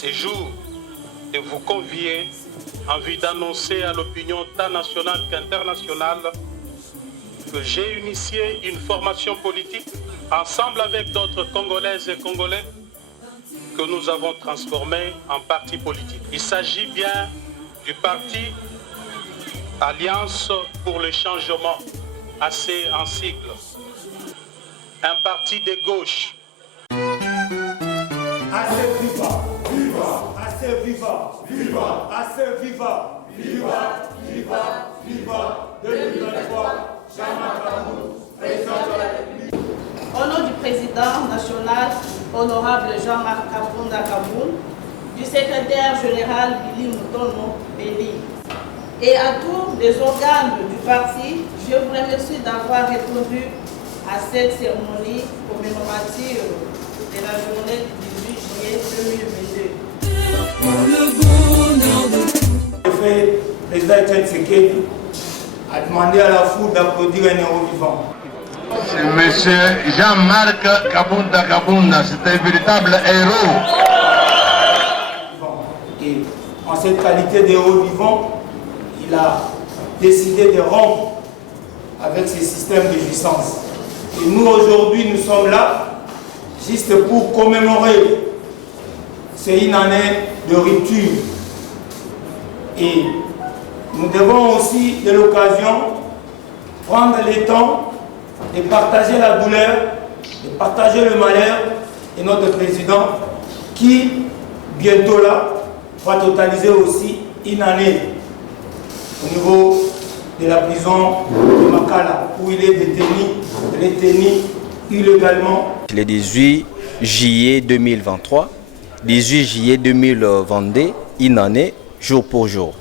ces jours de vous convier en vue d'annoncer à l'opinion tant nationale qu'internationale que j'ai initié une formation politique ensemble avec d'autres Congolaises et Congolais que nous avons transformé en parti politique. Il s'agit bien du parti Alliance pour le changement, assez en sigle. Un parti de gauche. Assez viva, viva, assez viva, viva, assez viva, viva, viva, viva, 2023, Jean-Marc Kabound, président de la République. Au nom du président national, honorable Jean-Marc Kabound, du secrétaire général Billy Mutono Béli, et à tous les organes du parti, je vous remercie d'avoir répondu à cette cérémonie commémorative de la journée du 18 juillet 2022. Le président Etienne Tshisekedi a demandé à la foule d'applaudir un héros vivant. C'est M. Jean-Marc Kabound, c'est un véritable héros. Et en cette qualité d'héros vivant, il a décidé de rompre avec ces systèmes de jouissance. Et nous, aujourd'hui, nous sommes là juste pour commémorer. C'est une année de rupture. Et nous devons aussi, de l'occasion, prendre le temps de partager la douleur, de partager le malheur de notre président qui, bientôt là, va totaliser aussi une année au niveau de la prison de Makala, où il est détenu illégalement. Le 18 juillet 2023, 18 juillet 2022, une année, jour pour jour.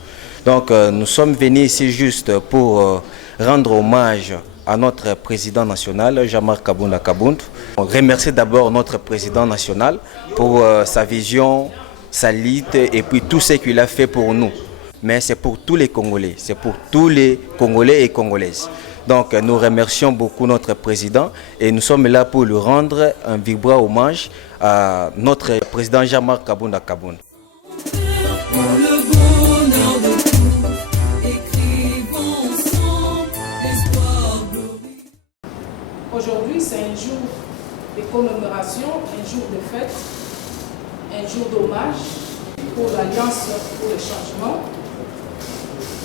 Donc nous sommes venus ici juste pour rendre hommage à notre président national, Jean-Marc Kabound. On remercie d'abord notre président national pour sa vision, sa lutte et puis tout ce qu'il a fait pour nous. Mais c'est pour tous les Congolais, c'est pour tous les Congolais et Congolaises. Donc nous remercions beaucoup notre président et nous sommes là pour lui rendre un vibrant hommage à notre président Jean-Marc Kabound. Aujourd'hui, c'est un jour de commémoration, un jour de fête, un jour d'hommage pour l'Alliance pour le changement.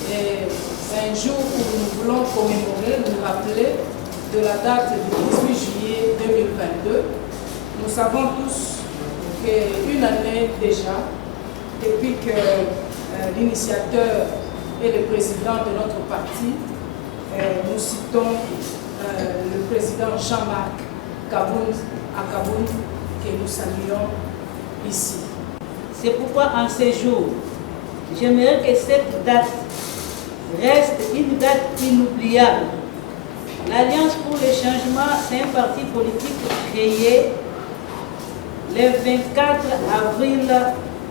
C'est un jour où nous voulons commémorer, nous rappeler de la date du 18 juillet 2022. Nous savons tous qu'une année déjà, depuis que l'initiateur et le président de notre parti, nous citons le président Jean-Marc Kabound, que nous saluons ici. C'est pourquoi en ces jours, j'aimerais que cette date reste une date inoubliable. L'Alliance pour le changement, c'est un parti politique créé le 24 avril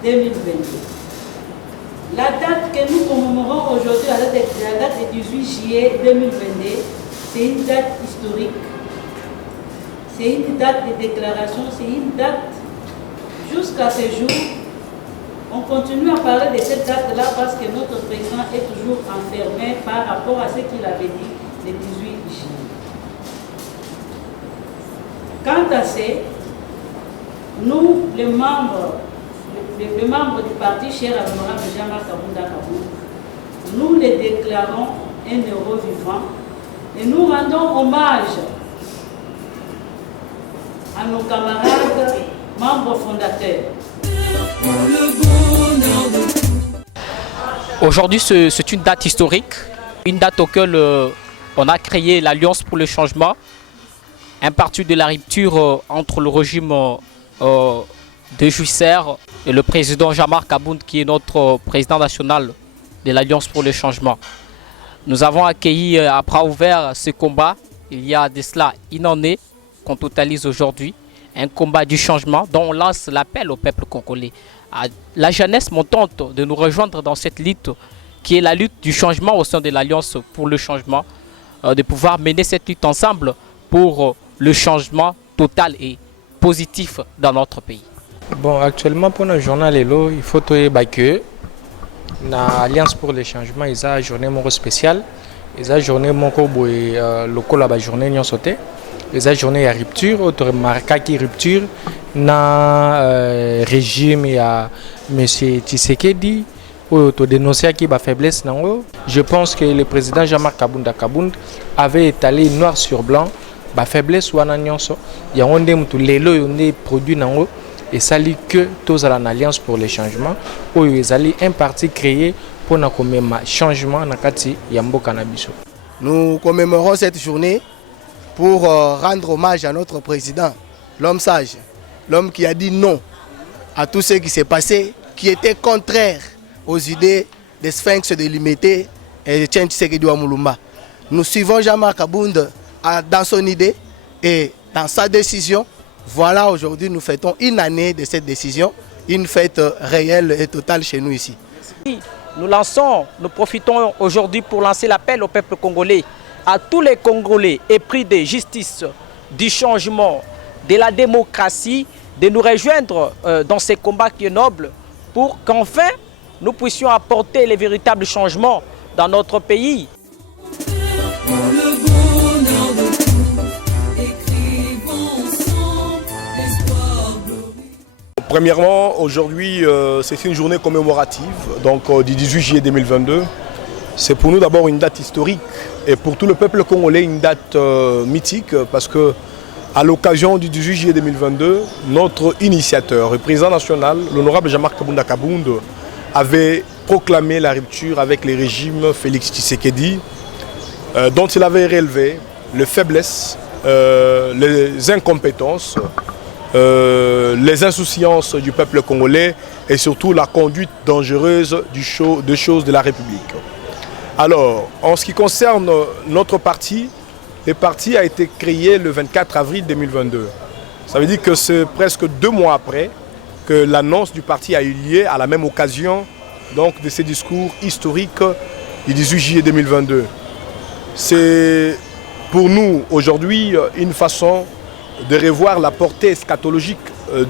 2022. La date que nous commémorons aujourd'hui, la date du 18 juillet 2022, c'est une date historique. C'est une date de déclaration, c'est une date jusqu'à ce jour. On continue à parler de cette date-là parce que notre président est toujours enfermé par rapport à ce qu'il avait dit le 18 juillet. Quant à ce, nous, les membres du parti cher à l'honorable Jean-Marc Kabound, nous les déclarons un héros vivant et nous rendons hommage à nos camarades membres fondateurs. Aujourd'hui, c'est une date historique, une date auquel on a créé l'Alliance pour le changement, un parti de la rupture entre le régime de Jouissère et le président Jean-Marc Kabound, qui est notre président national de l'Alliance pour le changement. Nous avons accueilli à bras ouverts ce combat, il y a de cela une année qu'on totalise aujourd'hui. Un combat du changement dont on lance l'appel au peuple congolais, à la jeunesse montante de nous rejoindre dans cette lutte qui est la lutte du changement au sein de l'Alliance pour le changement, de pouvoir mener cette lutte ensemble pour le changement total et positif dans notre pays. Bon, actuellement, pour le journal Hello, il faut que l'Alliance pour les changements, ils ont une journée spéciale. Ils ont une journée local, la journée n'y sauté. Ils ont une journée à rupture, autre marque qui rupture dans régime et à M. Tshisekedi. Pour dénoncer qui la faiblesse. Je pense que le président Jean-Marc Kabunda avait étalé noir sur blanc la faiblesse. Il y a des produits et ça lit que tous à l'Alliance pour les changements où ils allaient un parti créé pour un changement dans le Yambo Cannabis. Nous commémorons cette journée pour rendre hommage à notre président, l'homme sage, l'homme qui a dit non à tout ce qui s'est passé, qui était contraire aux idées des sphinx de Limité et de Tien Tshisekedi wa Mulumba. Nous suivons Jean-Marc Kabunda dans son idée et dans sa décision. Voilà, aujourd'hui, nous fêtons une année de cette décision, une fête réelle et totale chez nous ici. Nous profitons aujourd'hui pour lancer l'appel au peuple congolais, à tous les Congolais épris de justice, du changement, de la démocratie, de nous rejoindre dans ces combats qui sont nobles pour qu'enfin nous puissions apporter les véritables changements dans notre pays. Premièrement, aujourd'hui, c'est une journée commémorative, donc du 18 juillet 2022. C'est pour nous d'abord une date historique et pour tout le peuple congolais une date mythique parce que à l'occasion du 18 juillet 2022, notre initiateur et président national, l'honorable Jean-Marc Kabunda avait proclamé la rupture avec le régime Félix Tshisekedi dont il avait relevé les faiblesses, les incompétences, les insouciances du peuple congolais et surtout la conduite dangereuse des choses de la République. Alors, en ce qui concerne notre parti, le parti a été créé le 24 avril 2022. Ça veut dire que c'est presque 2 mois après que l'annonce du parti a eu lieu à la même occasion donc, de ces discours historiques du 18 juillet 2022. C'est pour nous aujourd'hui une façon de revoir la portée eschatologique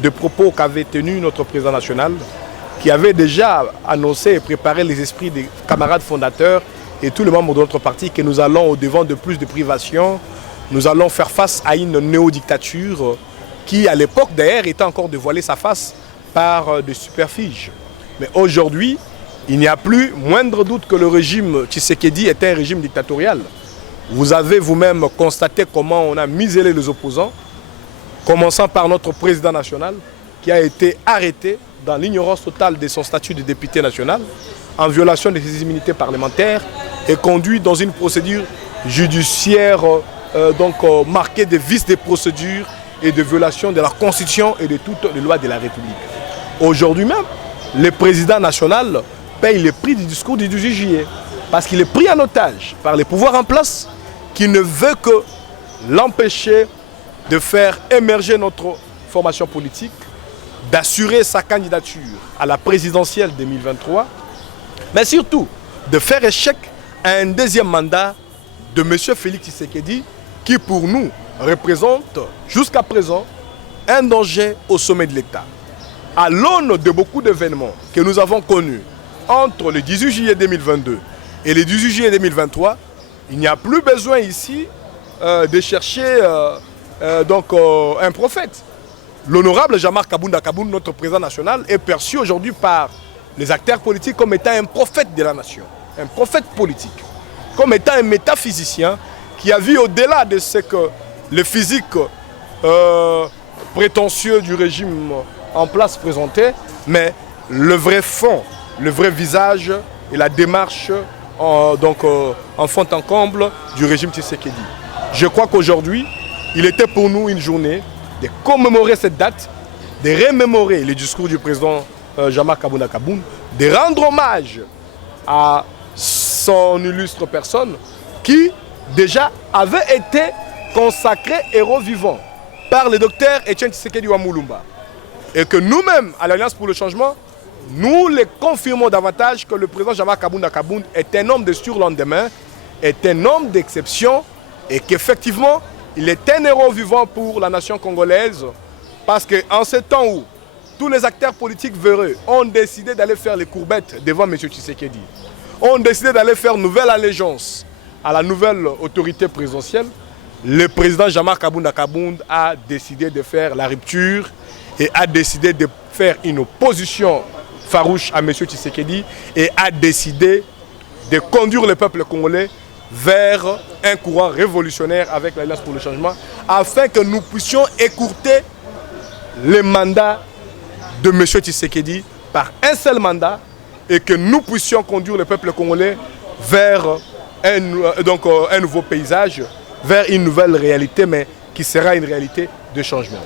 des propos qu'avait tenu notre président national, qui avait déjà annoncé et préparé les esprits des camarades fondateurs et tous les membres de notre parti que nous allons au-devant de plus de privations, nous allons faire face à une néo-dictature qui, à l'époque d'ailleurs, était encore de voiler sa face par des superfiges. Mais aujourd'hui, il n'y a plus moindre doute que le régime Tshisekedi était un régime dictatorial. Vous avez vous-même constaté comment on a muselé les opposants, commençant par notre président national qui a été arrêté dans l'ignorance totale de son statut de député national, en violation de ses immunités parlementaires et conduit dans une procédure judiciaire marquée de vices de procédure et de violation de la Constitution et de toutes les lois de la République. Aujourd'hui même, le président national paye le prix du discours du 18 juillet parce qu'il est pris en otage par les pouvoirs en place qui ne veut que l'empêcher de faire émerger notre formation politique, d'assurer sa candidature à la présidentielle 2023, mais surtout de faire échec à un deuxième mandat de M. Félix Tshisekedi qui pour nous représente jusqu'à présent un danger au sommet de l'État. À l'aune de beaucoup d'événements que nous avons connus entre le 18 juillet 2022 et le 18 juillet 2023, il n'y a plus besoin ici de chercher un prophète. L'honorable Jean-Marc Kabunda, notre président national, est perçu aujourd'hui par les acteurs politiques comme étant un prophète de la nation, un prophète politique, comme étant un métaphysicien qui a vu au-delà de ce que le physique prétentieux du régime en place présentait, mais le vrai fond, le vrai visage et la démarche en fond en comble du régime Tshisekedi. Je crois qu'aujourd'hui, il était pour nous une journée de commémorer cette date, de remémorer les discours du président Jean-Marc Kabunda, de rendre hommage à son illustre personne qui déjà avait été consacré héros vivant par le docteur Etienne Tshisekedi wa Mulumba. Et que nous-mêmes, à l'Alliance pour le changement, nous les confirmons davantage que le président Jean-Marc Kabunda est un homme de surlendemain, est un homme d'exception et qu'effectivement, il est un héros vivant pour la nation congolaise parce qu'en ce temps où tous les acteurs politiques véreux ont décidé d'aller faire les courbettes devant M. Tshisekedi, ont décidé d'aller faire nouvelle allégeance à la nouvelle autorité présidentielle, le président Jean-Marc Kabunda Kabound a décidé de faire la rupture et a décidé de faire une opposition farouche à M. Tshisekedi et a décidé de conduire le peuple congolais vers un courant révolutionnaire avec l'Alliance pour le changement afin que nous puissions écourter le mandat de M. Tshisekedi par un seul mandat et que nous puissions conduire le peuple congolais vers un nouveau paysage, vers une nouvelle réalité, mais qui sera une réalité de changement.